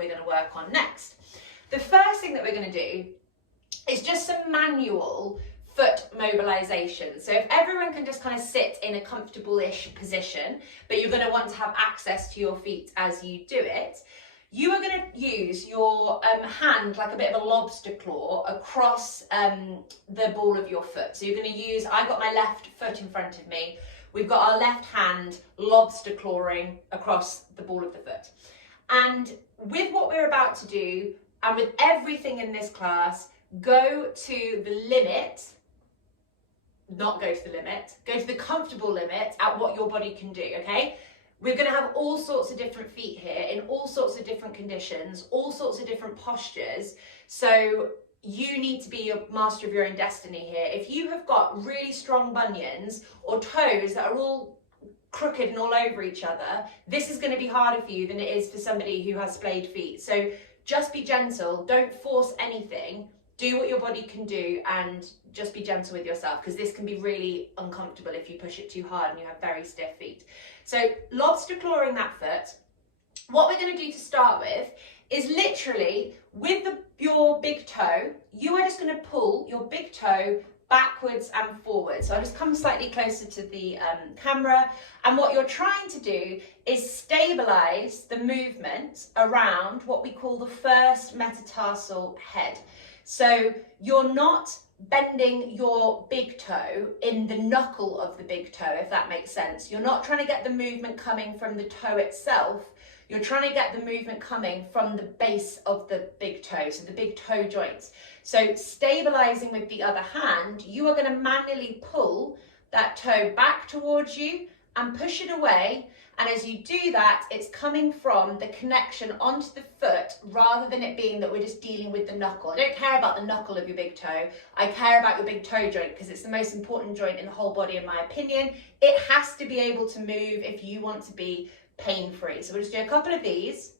we're going to work on next. The first thing that we're going to do is just some manual foot mobilization. So if everyone can just kind of sit in a comfortable-ish position, but you're going to want to have access to your feet as you do it, you are going to use your hand like a bit of a lobster claw across the ball of your foot. So you're going to use, I've got my left foot in front of me, we've got our left hand lobster clawing across the ball of the foot. And with what we're about to do, and with everything in this class, go to the limit, not go to the limit, go to the comfortable limit at what your body can do, okay? We're going to have all sorts of different feet here in all sorts of different conditions, all sorts of different postures. So you need to be a master of your own destiny here. If you have got really strong bunions or toes that are all crooked and all over each other, this is going to be harder for you than it is for somebody who has splayed feet. So just be gentle, don't force anything, do what your body can do and just be gentle with yourself, because this can be really uncomfortable if you push it too hard and you have very stiff feet. So lobster clawing that foot, what we're going to do to start with is literally with your big toe, you are just going to pull your big toe backwards and forwards. So I'll just come slightly closer to the camera, and what you're trying to do is stabilize the movement around what we call the first metatarsal head. So you're not bending your big toe in the knuckle of the big toe, if that makes sense. You're not trying to get the movement coming from the toe itself. You're trying to get the movement coming from the base of the big toe, so the big toe joints. So stabilizing with the other hand, you are going to manually pull that toe back towards you and push it away. And as you do that, it's coming from the connection onto the foot rather than it being that we're just dealing with the knuckle. I don't care about the knuckle of your big toe. I care about your big toe joint because it's the most important joint in the whole body, in my opinion. It has to be able to move if you want to be pain-free. So we'll just do a couple of these.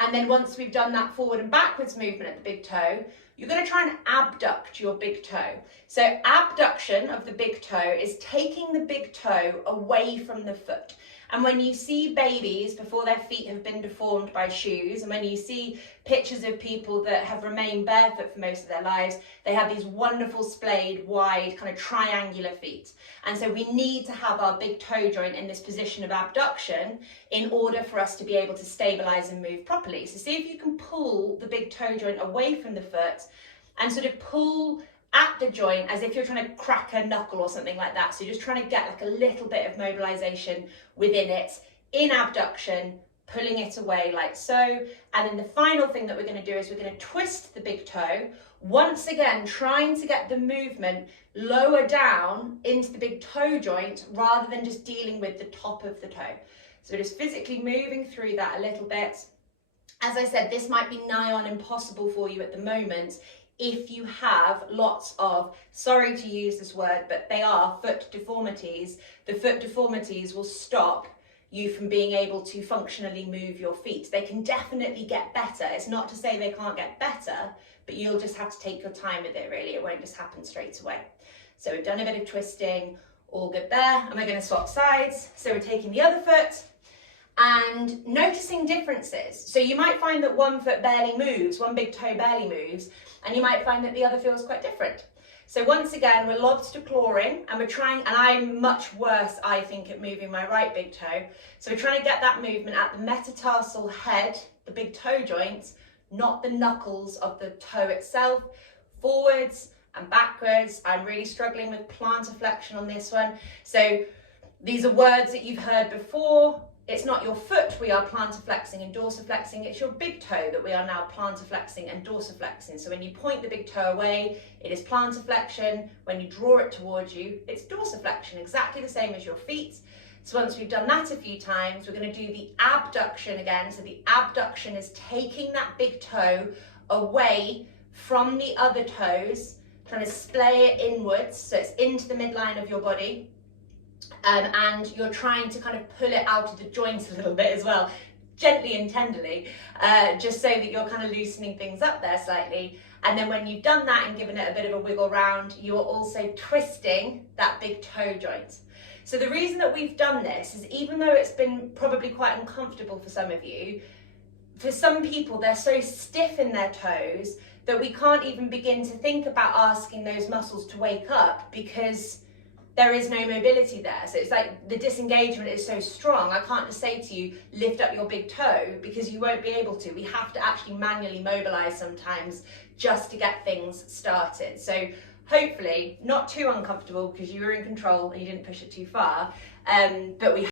And then once we've done that forward and backwards movement at the big toe, you're going to try and abduct your big toe. So abduction of the big toe is taking the big toe away from the foot. And when you see babies before their feet have been deformed by shoes, and when you see pictures of people that have remained barefoot for most of their lives, they have these wonderful splayed, wide, kind of triangular feet. And so we need to have our big toe joint in this position of abduction in order for us to be able to stabilize and move properly. So see if you can pull the big toe joint away from the foot and sort of pull at the joint as if you're trying to crack a knuckle or something like that. So you're just trying to get like a little bit of mobilization within it, in abduction, pulling it away like so. And then the final thing that we're going to do is we're going to twist the big toe, once again trying to get the movement lower down into the big toe joint rather than just dealing with the top of the toe. So just physically moving through that a little bit. As I said, this might be nigh on impossible for you at the moment if you have lots of, sorry to use this word, but they are foot deformities. The foot deformities will stop you from being able to functionally move your feet. They can definitely get better. It's not to say they can't get better, but you'll just have to take your time with it, really. It won't just happen straight away. So we've done a bit of twisting, all good there. And we're going to swap sides. So we're taking the other foot and noticing differences. So you might find that one foot barely moves, one big toe barely moves, and you might find that the other feels quite different. So once again, we're lobster clawing and we're trying, and I'm much worse, I think, at moving my right big toe. So we're trying to get that movement at the metatarsal head, the big toe joints, not the knuckles of the toe itself, forwards and backwards. I'm really struggling with plantar flexion on this one. So these are words that you've heard before. It's not your foot we are plantar flexing and dorsiflexing, it's your big toe that we are now plantar flexing and dorsiflexing. So when you point the big toe away, it is plantar flexion. When you draw it towards you, it's dorsiflexion, exactly the same as your feet. So once we've done that a few times, we're going to do the abduction again. So the abduction is taking that big toe away from the other toes, trying to splay it inwards, so it's into the midline of your body. And you're trying to kind of pull it out of the joints a little bit as well, gently and tenderly, just so that you're kind of loosening things up there slightly. And then when you've done that and given it a bit of a wiggle round, you're also twisting that big toe joint. So the reason that we've done this is, even though it's been probably quite uncomfortable for some of you, for some people, they're so stiff in their toes that we can't even begin to think about asking those muscles to wake up because there is no mobility there. So it's like the disengagement is so strong. I can't just say to you, lift up your big toe, because you won't be able to. We have to actually manually mobilize sometimes just to get things started. So hopefully not too uncomfortable because you were in control and you didn't push it too far, but we